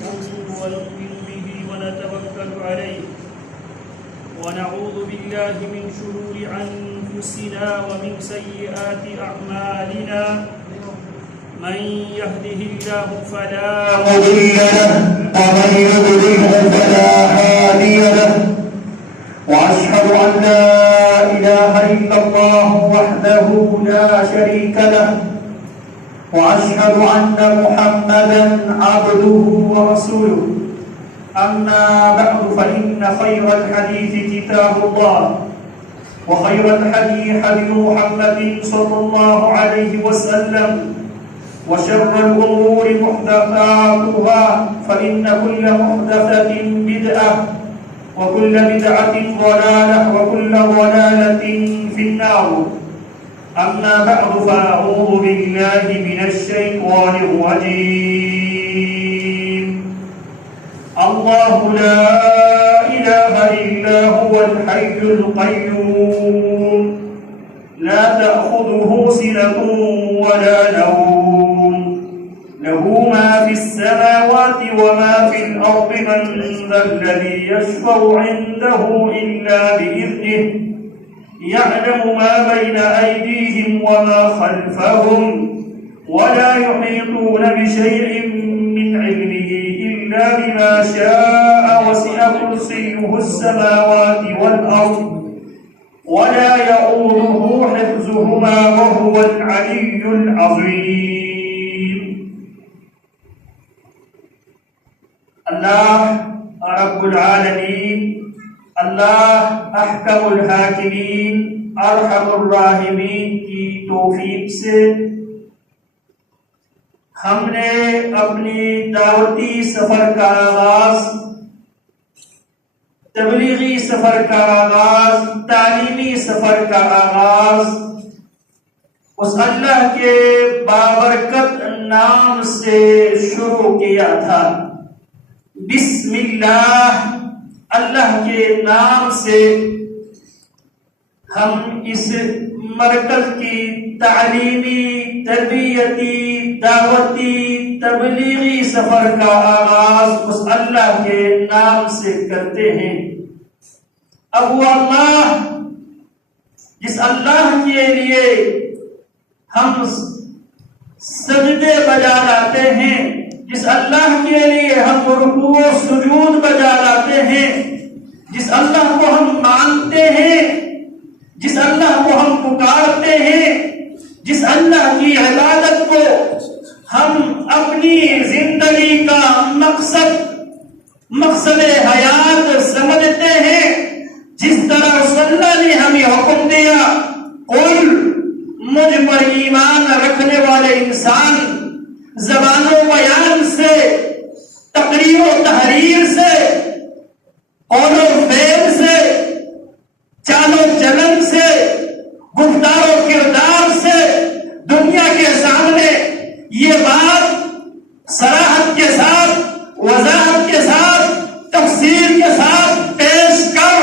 ونؤمن به ونتوكل عليه ونعوذ بالله من شرور أنفسنا ومن سيئات أعمالنا من يهده الله فلا مضل له ومن يضلله فلا هادي له وأشهد أن لا إله إلا الله وحده لا شريك له وأشهد أن محمدا عبده ورسوله أما بعد فإن خير الحديث كتاب الله وخير الهدي هدي محمد صلى الله عليه وسلم وشر الأمور محدثاتها فإن كل محدثة بدعة وكل بدعة ضلالة وكل ضلالة في النار أما بعد فأعوذ بالله من الشيطان الرجيم الله لا إله إلا هو الحي القيوم لا تأخذه سنة ولا نوم له ما في السماوات وما في الأرض من ذا الذي يشفع عنده إلا بإذنه يعلم ما بين أيديهم وما خلفهم ولا يحيطون بشيء من علمه إلا بما شاء وسع كرسيه السماوات والأرض ولا يؤوده حفظهما وهو العلي العظيم. اللہ رب العالمین، اللہ احکم الحاکمین ارحم الراحمین کی توفیق سے ہم نے اپنی دعوتی سفر کا آغاز، تبلیغی سفر کا آغاز، تعلیمی سفر کا آغاز اس اللہ کے بابرکت نام سے شروع کیا تھا. بسم اللہ، اللہ کے نام سے ہم اس مرکز کی تعلیمی، تربیتی، دعوتی، تبلیغی سفر کا آغاز اس اللہ کے نام سے کرتے ہیں. اب وہ اللہ جس اللہ کے لیے ہم سجدے بجا لاتے ہیں، جس اللہ کے لیے ہم رکوع و سجود بجا لاتے ہیں، جس اللہ کو ہم مانتے ہیں، جس اللہ کو ہم پکارتے ہیں، جس اللہ کی عبادت کو ہم اپنی زندگی کا مقصد حیات سمجھتے ہیں، جس طرح اس اللہ نے ہمیں حکم دیا، قل مجھ پر ایمان رکھنے والے انسان زبان و بیان سے، تقریر و تحریر سے، قول و فعل سے، چال و چلن سے، گفتار و کردار سے دنیا کے سامنے یہ بات صراحت کے ساتھ، وضاحت کے ساتھ، تفسیر کے ساتھ پیش کر،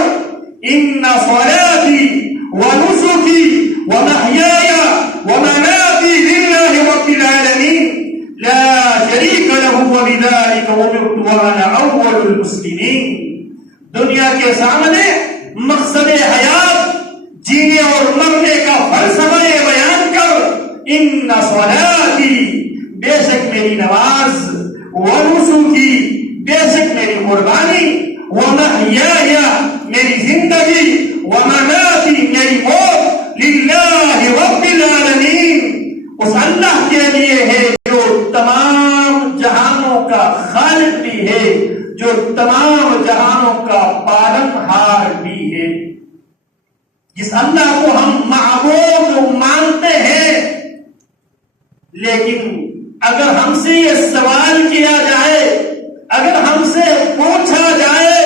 ان صلاتی ونسکی ومحیای ومماتی للہ رب العالمین لا شریک لہ وبذلک امرت وانا اول المسلمین. دنیا کے سامنے مقصد حیات، جینے اور مرنے کا فلسفہ بیان کر، ان صلاتی بے شک میری نماز، ونسکی بے شک میری قربانی، ومحیای میری زندگی، ومماتی میری موت، للہ رب العالمین اس اللہ کے لیے ہے جو تمام جہانوں کا خالق بھی ہے، جو تمام جہانوں کا پالن ہار بھی ہے. جس اللہ کو ہم معبود مانتے ہیں، لیکن اگر ہم سے یہ سوال کیا جائے، اگر ہم سے پوچھا جائے،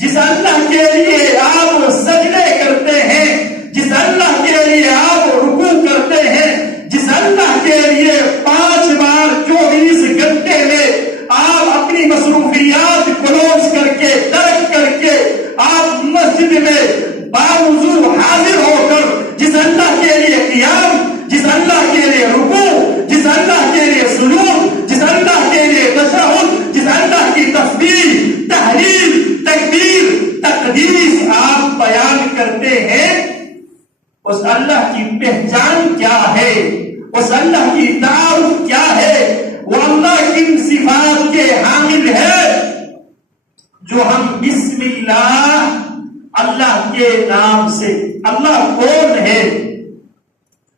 جس اللہ کے لیے آپ سجدے کرتے ہیں، جس اللہ کے لیے آپ رکوع کرتے ہیں، جس اللہ کے لیے 5 بار 24 گھنٹے میں آپ اپنی مصروفیات کلوز کر کے، ترک کر کے آپ مسجد میں باوضو حاضر ہو کر جس اللہ کے لیے قیام، جس اللہ کے لیے رکوع، جس اللہ کے لیے سجود، جس اللہ کے لیے تشہد، جس اللہ کیا ہے، اس اللہ کی تعارف کیا ہے، وہ اللہ کن صفات کے حامل ہے جو ہم بسم اللہ، اللہ کے نام سے، اللہ کون ہے،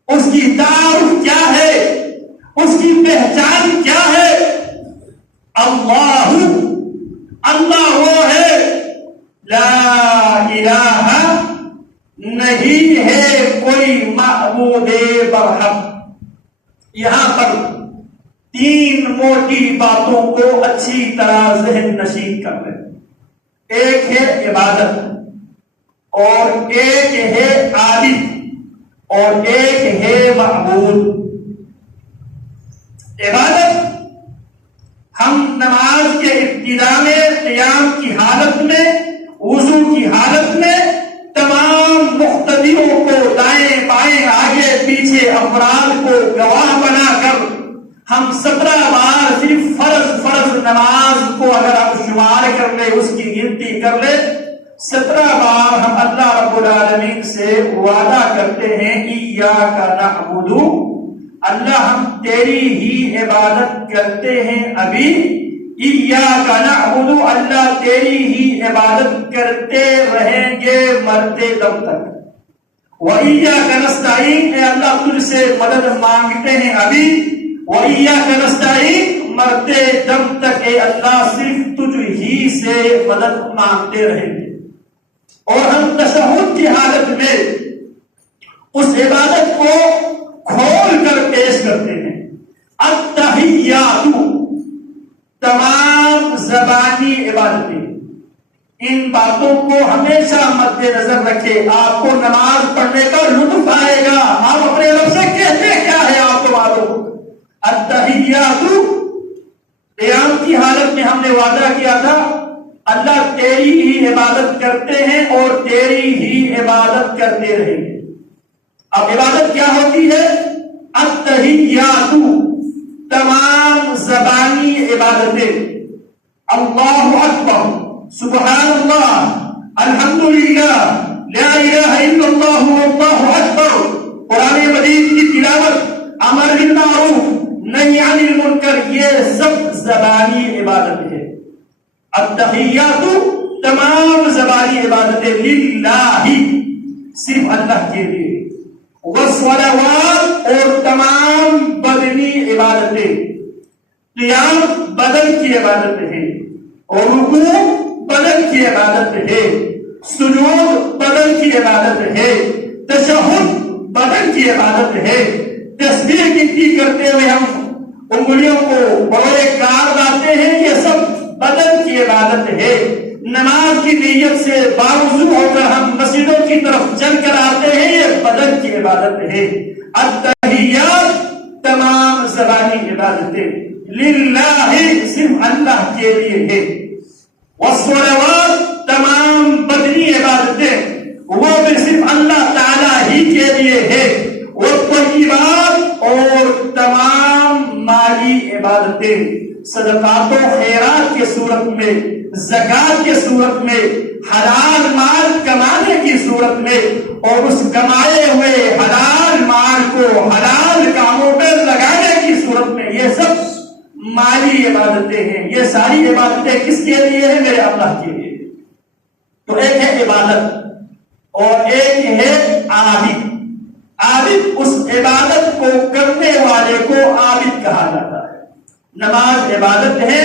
اس کی تعارف کیا ہے، اس کی پہچان کیا ہے؟ اللہ، اللہ وہ ہے لا الہ، نہیں ہے کوئی معبود برحق۔ یہاں پر تین موٹی باتوں کو اچھی طرح ذہن نشین کر لیں۔ ایک ہے عبادت، اور ایک ہے عابد، اور ایک ہے معبود۔ عبادت، ہم نماز کے ابتدا میں، قیام کی حالت میں، وضو کی حالت میں تمام مقتدیوں کو دائیں بائیں آگے پیچھے افراد کو گواہ بنا کر ہم 17 بار صرف فرض نماز کو اگر ہم شمار کر لیں، اس کی گنتی کر لیں، 17 بار ہم اللہ رب العالمین سے وعدہ کرتے ہیں ایاک نعبد، اللہ ہم تیری ہی عبادت کرتے ہیں ابھی، ایاک نعبد، اللہ تیری ہی عبادت کرتے رہیں گے مرتے دم تک، وَإِيَّاكَ نَسْتَعِينُ، اے اللہ تجھ سے مدد مانگتے ہیں ابھی، وَإِيَّاكَ نَسْتَعِينُ، مرتے دم تک اے اللہ صرف تجھ ہی سے مدد مانگتے رہیں گے۔ اور ہم تشہد کی حالت میں اس عبادت کو کھول کر پیش کرتے ہیں، التحیات، تمام زبانی عبادتیں۔ ان باتوں کو ہمیشہ مد نظر رکھے، آپ کو نماز پڑھنے کا لطف آئے گا، آپ اپنے رب سے کہتے کیا ہے آپ کو معلوم۔ التحیات، قیام کی حالت میں ہم نے وعدہ کیا تھا اللہ تیری ہی عبادت کرتے ہیں اور تیری ہی عبادت کرتے رہیں گے۔ اب عبادت کیا ہوتی ہے؟ التحیات، تمام زبانی عبادتیں، اللہ اکبر، سبحان اللہ، الحمدللہ، لا الہ الا اللہ، واللہ اکبر، قرآن مجید کی تلاوت، امر بالمعروف، نہی عن المنکر، یہ سب زبانی عبادت ہے۔ التحیات، تمام زبانی عبادتیں، للہ، صرف اللہ کے لیے، والصلوات، اور تمام بدنی عبادتیں، قیام بدن کی عبادت ہے، اور رکوع بدن کی عبادت ہے، سجود بدن کی عبادت ہے، تشہد بدن کی عبادت ہے، تسبیح گنتی کرتے ہوئے ہم انگلیوں کو بڑے کار لاتے ہیں، یہ سب بدن کی عبادت ہے۔ نماز کی نیت سے باوضو ہو کر ہم مسجدوں کی طرف چل کر آتے ہیں، یہ بدن کی عبادت ہے۔ التحیات، تمام زبانی عبادتیں، للہ، صرف اللہ کے لیے ہے۔ والصلوات، تمام بدنی عبادتیں، وہ بھی صرف اللہ تعالی ہی کے لیے ہے۔ والطیبات، اور تمام مالی عبادتیں، صدقات و خیرات کے صورت میں، زکات کے صورت میں، حلال مال کمانے کی صورت میں، اور اس کمائے ہوئے حلال مال کو حلال کاموں میں لگانے کی صورت میں، یہ سب مالی عبادتیں ہیں۔ یہ ساری عبادتیں کس کے لیے ہیں؟ میرے اللہ کے لیے۔ تو ایک ہے عبادت اور ایک ہے عابد۔ عابد، اس عبادت کو کرنے والے کو عابد کہا جاتا ہے۔ نماز عبادت ہے،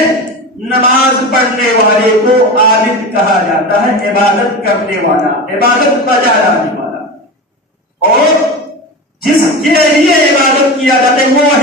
نماز پڑھنے والے کو عابد کہا جاتا ہے، عبادت کرنے والا، عبادت بجا لانے والا۔ اور جس کے لیے عبادت کیا جاتا ہے وہ